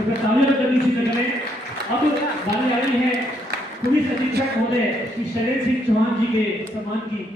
तो तालियों करनी सिद्ध करें। अब बारी आई है पुलिस अधीक्षक महोदय श्री शैलेंद्र सिंह चौहान जी के सम्मान की।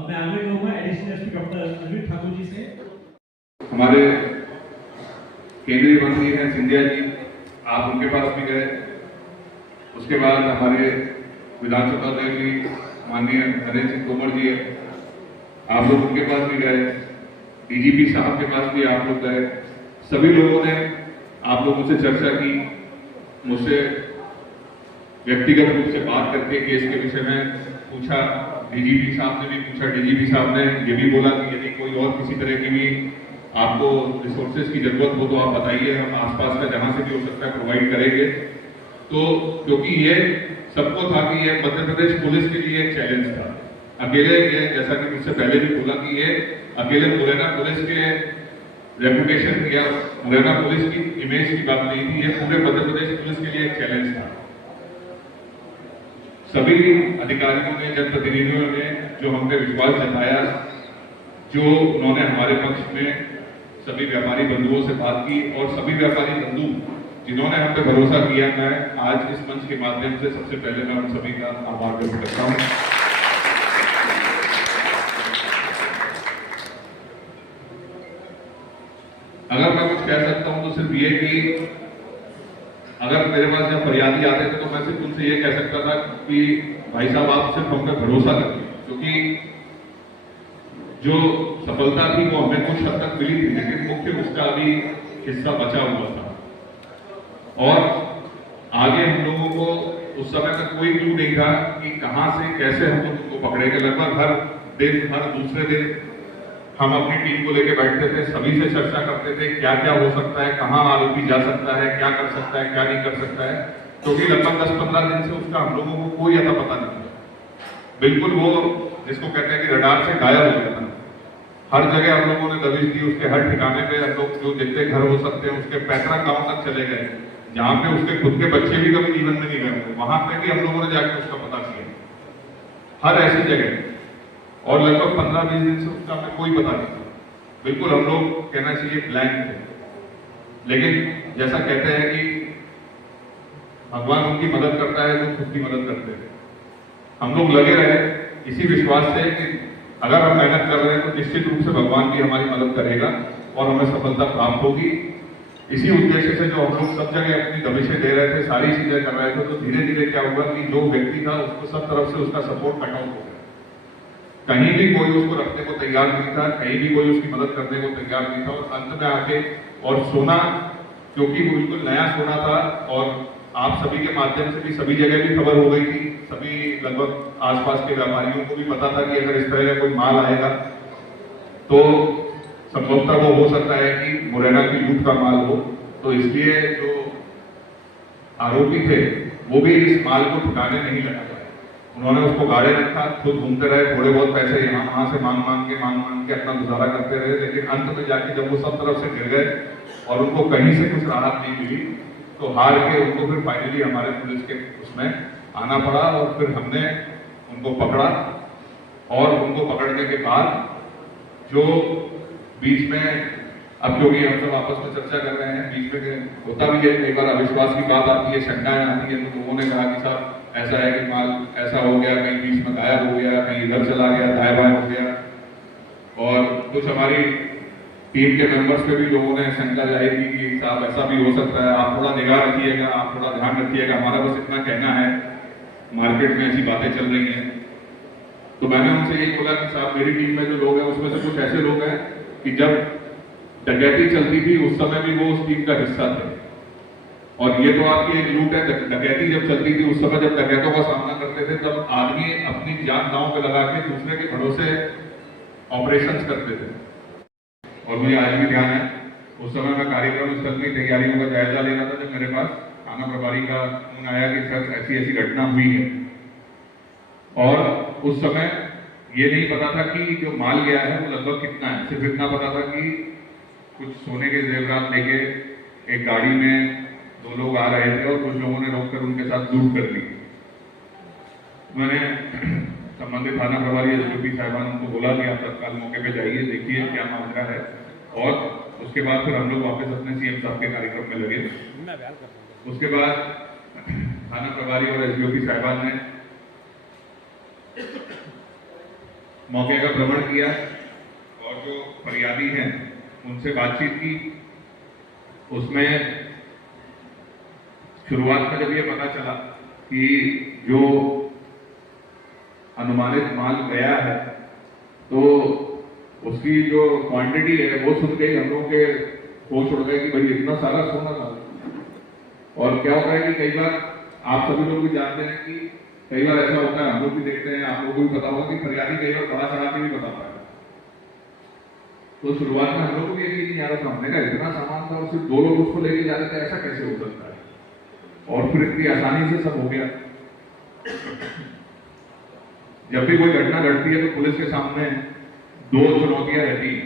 मैं आगे कहूँगा additional SP doctor Arvind Thakur ji से। हमारे केंद्रीय मंत्री हैं सिंधिया जी, आप उनके पास भी गए। उसके बाद हमारे विधानसभा अध्यक्ष माननीय नरेंद्र सिंह तोमर जी, आप लोग उनके पास भी गए। डीजीपी साहब के पास भी आप लोग गए। सभी लोगों ने आप लोगों से चर्चा की, मुझसे व्यक्तिगत रूप से बात करके केस के विषय में पूछा। डीजीपी साहब ने भी पूछा। डीजीपी साहब ने ये भी बोला कि यदि कोई और किसी तरह की भी आपको रिसोर्सेज की जरूरत हो तो आप बताइए, हम आसपास का जहां से भी हो सकता है प्रोवाइड करेंगे। तो क्योंकि ये सबको था कि ये मध्य प्रदेश पुलिस के लिए एक चैलेंज था। अकेले ये, जैसा कि मुझसे पहले भी बोला कि ये अकेले मुरैना पुलिस के रेपुटेशन या मुरैना पुलिस की इमेज की बात नहीं थी, ये पूरे मध्य प्रदेश पुलिस के लिए एक चैलेंज था। सभी अधिकारियों ने, जनप्रतिनिधियों ने जो हम पे विश्वास जताया, जो उन्होंने हमारे पक्ष में सभी व्यापारी बंधुओं से बात की और सभी व्यापारी बंधु जिन्होंने हम पे भरोसा किया, मैं आज इस मंच के माध्यम से सबसे पहले मैं उन सभी का आभार व्यक्त करता हूं। अगर मैं कुछ कह सकता हूं तो सिर्फ ये कि अगर मेरे पास जब फरियादी आते थे तो मैं सिर्फ उनसे ये कह सकता था कि भाई साहब आप सिर्फ हम पे भरोसा करिए, क्योंकि जो सफलता थी वो हमें कुछ हद तक मिली थी, लेकिन मुख्य उसका अभी हिस्सा बचा हुआ था। और आगे हम लोगों को उस समय तक कोई क्लू नहीं था कि कहां से कैसे हम उनको पकड़ेंगे। लगभग हर दिन, हर दूसरे दिन हम अपनी टीम को लेकर बैठते थे, सभी से चर्चा करते थे क्या क्या हो सकता है, कहां आरोपी जा सकता है, क्या कर सकता है, क्या नहीं कर सकता है, क्योंकि लगभग 10-15 दिन से उसका हम लोगों को कोई अता पता नहीं था। बिल्कुल वो जिसको कहते हैं कि रडार से गायब हो गया था। हर जगह हम लोगों ने दबिश दी, उसके हर ठिकाने पे हम लोग जो जितने घर हो सकते हैं उसके पैतरा गांव तक चले गए, जहां पे उसके खुद के बच्चे भी कभी जीवन में नहीं गए थे, वहां पे भी हम लोगों ने जाकर उसका पता किया, हर ऐसी जगह। और लगभग 15-20 दिन से उसका हमें कोई पता नहीं था। बिल्कुल हम लोग कहना चाहिए ब्लैंक थे। लेकिन जैसा कहते हैं कि भगवान उनकी मदद करता है जो खुद की मदद करते हैं, हम लोग लगे रहे इसी विश्वास से कि अगर हम मेहनत कर रहे हैं तो निश्चित रूप से भगवान भी हमारी मदद करेगा और हमें सफलता प्राप्त होगी। इसी उद्देश्य से जो हम लोग सब जगह अपनी दबिशें दे रहे थे, सारी चीजें कर रहे थे, तो धीरे धीरे क्या हुआ कि जो व्यक्ति था उसको सब तरफ से उसका सपोर्ट कट आउट हो गया। कहीं भी कोई उसको रखने को तैयार नहीं था, कहीं भी कोई उसकी मदद करने को तैयार नहीं था। और अंत में आके और सोना, क्योंकि वो बिल्कुल नया सोना था और आप सभी के माध्यम से भी सभी जगह भी खबर हो गई थी, सभी लगभग आसपास के व्यापारियों को भी पता था कि अगर इस तरह का कोई माल आएगा तो संभवतः वो हो सकता है कि मुरैना की लूट का माल हो। तो इसलिए जो आरोपी थे वो भी इस माल को ठिकाने नहीं लगा पाए। उन्होंने उसको गाड़े रखा, खुद घूमते रहे, थोड़े बहुत पैसे यहाँ वहां से मांग मांग के अपना गुजारा करते रहे। लेकिन अंत में जाके जब वो सब तरफ से गिर गए और उनको कहीं से कुछ राहत नहीं मिली, तो हार के उनको फिर फाइनली हमारे पुलिस के उसमें आना पड़ा और फिर हमने उनको पकड़ा। और उनको पकड़ने के बाद जो बीच में, अब क्योंकि हम सब आपस में चर्चा कर रहे हैं, बीच में होता भी है, एक बार अविश्वास की बात आती है, शंकाएं आती है, तो लोगों ने कहा कि साहब ऐसा है कि माल ऐसा हो गया, कहीं बीच में गायब हो गया, कहीं इधर चला गया, दाएं बाएं हो गया। और कुछ हमारी टीम के मेंबर्स पे भी लोगों ने शंका जाहिर की कि साहब ऐसा भी हो सकता है, आप थोड़ा निगाह रखिएगा, आप थोड़ा ध्यान रखिएगा, हमारा बस इतना कहना है, मार्केट में ऐसी बातें चल रही हैं। तो मैंने उनसे यही बोला कि साहब मेरी टीम में जो लोग हैं उसमें से कुछ ऐसे लोग हैं कि जब डकैती चलती थी उस समय भी वो उस टीम का हिस्सा थे। और ये तो आपकी एक लूट है, डकैती जब चलती थी उस समय जब डकैतों का सामना करते थे तब आदमी अपनी जान दांव पे लगा के दूसरे के भरोसे ऑपरेशंस करते थे। और मुझे आज भी ध्यान है, उस समय मैं कार्यक्रम स्थल में तैयारियों का जायजा ले रहा था जब मेरे पास थाना प्रभारी का फोन आया कि सर ऐसी ऐसी घटना हुई है। और उस समय ये नहीं पता था कि जो माल गया है वो लगभग कितना है, सिर्फ इतना पता था कि कुछ सोने के जेवरात लेके एक गाड़ी में 2 लोग आ रहे थे और कुछ लोगों ने रोककर उनके साथ लूट कर ली। मैंने संबंधित थाना प्रभारी एसडीओपी साहिबान उनको बोला कि आप तत्काल मौके पे जाइए, देखिए क्या मामला है। और उसके बाद फिर हम लोग वापस अपने सीएम साहब के कार्यक्रम में लगे। उसके बाद थाना प्रभारी और एसडीओपी साहिबान ने मौके का भ्रमण किया और जो फरियादी हैं उनसे बातचीत की। उसमें शुरुआत में जब ये पता चला कि जो अनुमानित माल गया है तो उसकी जो क्वांटिटी है वो सुन के हम लोगों के होश उड़ गए कि भाई इतना सारा सोना था। और क्या होता है कि कई बार आप सभी लोग भी जानते हैं कि कई बार ऐसा होता है, हम लोग भी देखते हैं, आप लोगों को भी पता होगा कि फरियादी कई बार बड़ा चढ़ा के भी बताता है। तो शुरुआत में हम लोग को भी यकीन नहीं आ रहा था, हमने कहा इतना सामान था और सिर्फ 2 लोग उसको लेके जा रहे थे, ऐसा कैसे हो सकता है। और फिर इतनी आसानी से सब हो गया। जब भी कोई घटना घटती है तो पुलिस के सामने 2 चुनौतियां रहती हैं।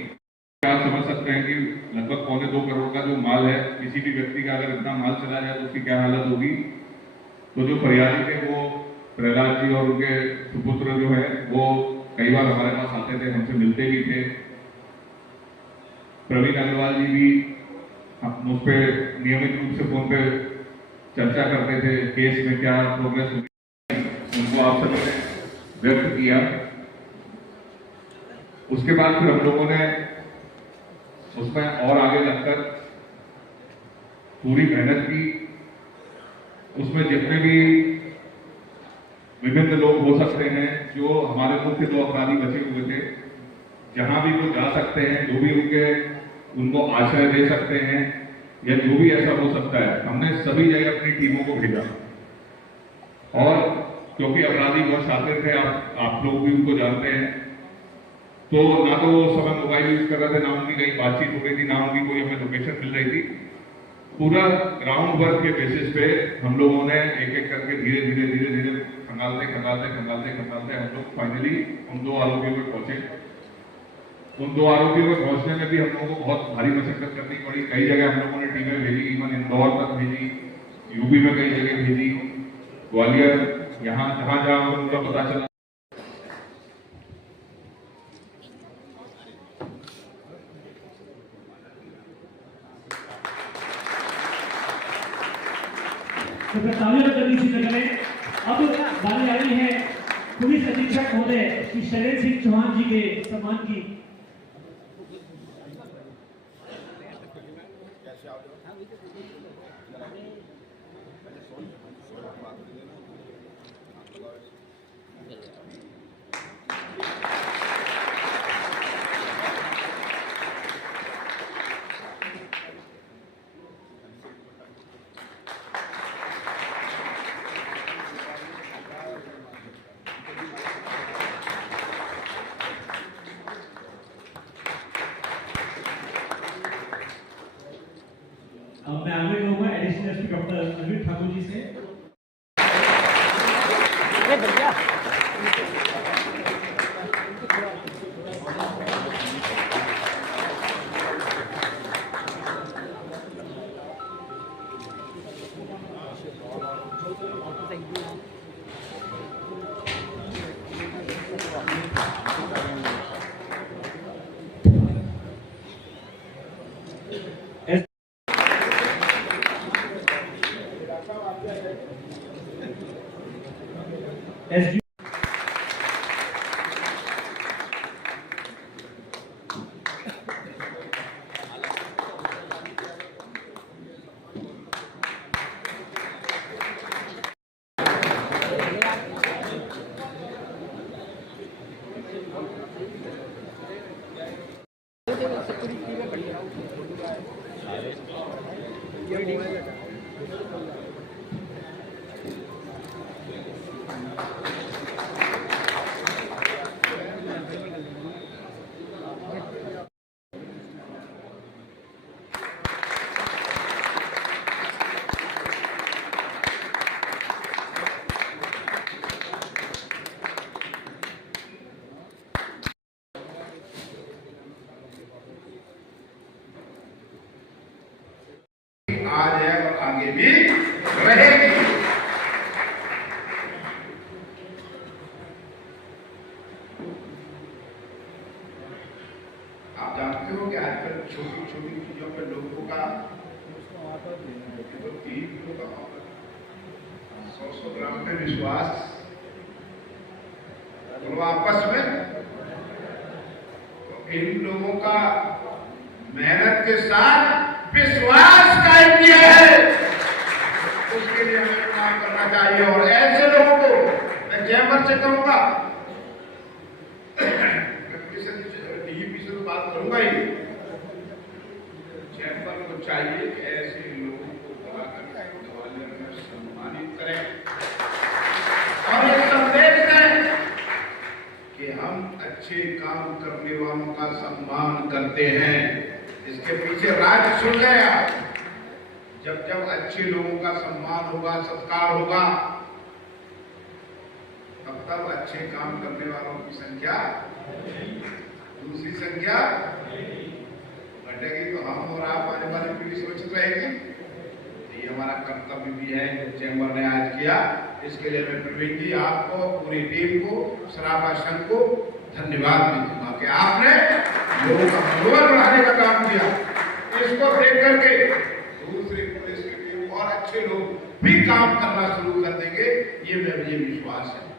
आप समझ सकते हैं कि लगभग 1.25 करोड़ का जो माल है, किसी भी व्यक्ति का अगर इतना माल चला जाए तो उसकी क्या हालत होगी। तो जो फरियादी थे वो प्रहलाद जी और उनके सुपुत्र जो है वो कई बार हमारे पास आते थे, हमसे मिलते भी थे। प्रवीण अग्रवाल जी भी मुझ पर नियमित रूप से फोन पे चर्चा करते थे, केस में क्या प्रोग्रेस हुई, उनको आप सभी ने व्यक्त किया। उसके बाद फिर हम लोगों ने उसमें और आगे लगकर पूरी मेहनत की। उसमें जितने भी विभिन्न लोग हो सकते हैं, जो हमारे मुख्य 2 अपराधी बचे हुए थे, जहां भी वो जा सकते हैं, जो भी उनको आश्रय दे सकते हैं या जो भी ऐसा हो सकता है, हमने सभी जगह अपनी टीमों को भेजा। और क्योंकि अपराधी बहुत शातिर थे, आप लोग भी उनको जानते हैं, तो ना तो वो समय मोबाइल यूज कर रहे थे, ना उनकी कहीं बातचीत हो रही थी, ना उनकी कोई हमें लोकेशन मिल रही थी। पूरा ग्राउंड वर्क के बेसिस पे हम लोगों ने एक एक करके धीरे धीरे खंगालते हम लोग फाइनली उन 2 आरोपियों पर पहुंचे। उन 2 आरोपियों पर पहुंचने में भी हम लोगों को बहुत भारी मशक्कत करनी पड़ी। कई जगह हम लोगों ने टीमें भेजी, इवन इंदौर तक भेजी, यूपी में कई जगह भेजी, ग्वालियर, यहाँ जहां उनका पता चला। तो फिर तालियां बजानी इसी जगह में। अब बारी आ रही है पुलिस अधीक्षक महोदय श्री शैलेंद्र सिंह चौहान जी के सम्मान की। अब मैं आगे कहूँगा additional SP doctor Arvind Thakur ji से। एसडी आप जानते हो कि आजकल छोटी छोटी चीजों पे लोगों का 100 ग्राम पे विश्वास, तो आपस में तो इन लोगों का मेहनत के साथ विश्वास कायम किया है, उसके लिए हमें काम करना चाहिए। और ऐसे लोगों को मैं चैम्बर से कहूंगा, डीईपी से तो बात करूंगा ही, चैम्बर को चाहिए कि ऐसे लोगों को बुलाकर ग्वालियर में सम्मानित करें और एक संदेश दें कि हम अच्छे काम करने वालों का सम्मान करते हैं। इसके पीछे राज सुन गए आप, जब जब अच्छे लोगों का सम्मान होगा, सत्कार होगा, तब तब अच्छे काम करने वालों की संख्या, दूसरी संख्या घटेगी। तो हम और आप आने वाली पीढ़ी सुरक्षित रहेगी। ये हमारा कर्तव्य भी है जो चैम्बर ने आज किया। इसके लिए मैं प्रवीण जी, आपको, पूरी टीम को, सराफा संघ को धन्यवाद दूंगा कि आपने लोगों का मनोबल बढ़ाने का काम किया। इसको देख करके दूसरी पुलिस की टीम और अच्छे लोग भी काम करना शुरू कर देंगे, ये मेरा विश्वास है।